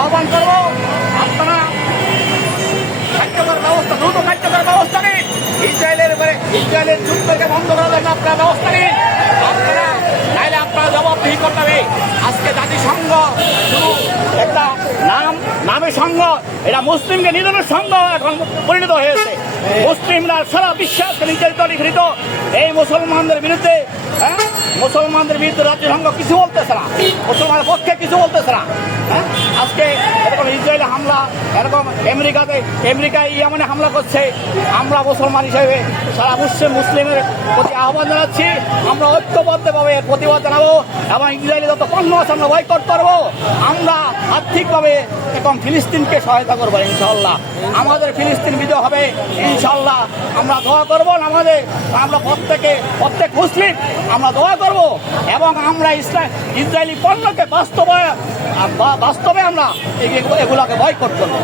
আহ্বান করবো আপনারা কার্যকর ব্যবস্থা, দ্রুত কার্যকর ব্যবস্থা নিন। ইসরায়েলের যুদ্ধকে বন্ধ করার জন্য আপনারা ব্যবস্থা নিন। আপনারা নাইলে আপনারা জবাবদিহি করতে হবে। আজকে জাতিসংঘ শুধু একটা নামের সংঘ, এটা মুসলিমকে নিধনের সংঘ এখন পরিণত হয়েছে। মুসলিমরা সারা বিশ্বাসকে নির্যাতিত এই মুসলমানদের বিরুদ্ধে, মুসলমানদের বিরুদ্ধে জাতিসংঘ কিছু বলতেছে না, মুসলমানের পক্ষে কিছু বলতেছে না। আজকে এরকম ইসরায়েলে হামলা, এরকম আমেরিকায় ইয়ামানে হামলা করছে। আমরা মুসলমান হিসেবে সারা মুসলিমের প্রতি আহ্বান জানাচ্ছি, আমরা ঐক্যবদ্ধভাবে প্রতিবাদ জানাবো এবং ইসরায়েলে যত পণ্য আছে আমরা বয়কট করবো। আমরা আর্থিকভাবে এবং ফিলিস্তিনকে সহায়তা করবো ইনশাআল্লাহ। আমাদের ফিলিস্তিন বিজয় হবে ইনশাআল্লাহ। আমরা দোয়া করবো, আমরা প্রত্যেক মুসলিম আমরা দোয়া করব এবং আমরা ইসরায়েলি পণ্যকে বাস্তবে আমরা এগুলোকে বয়কট করবো।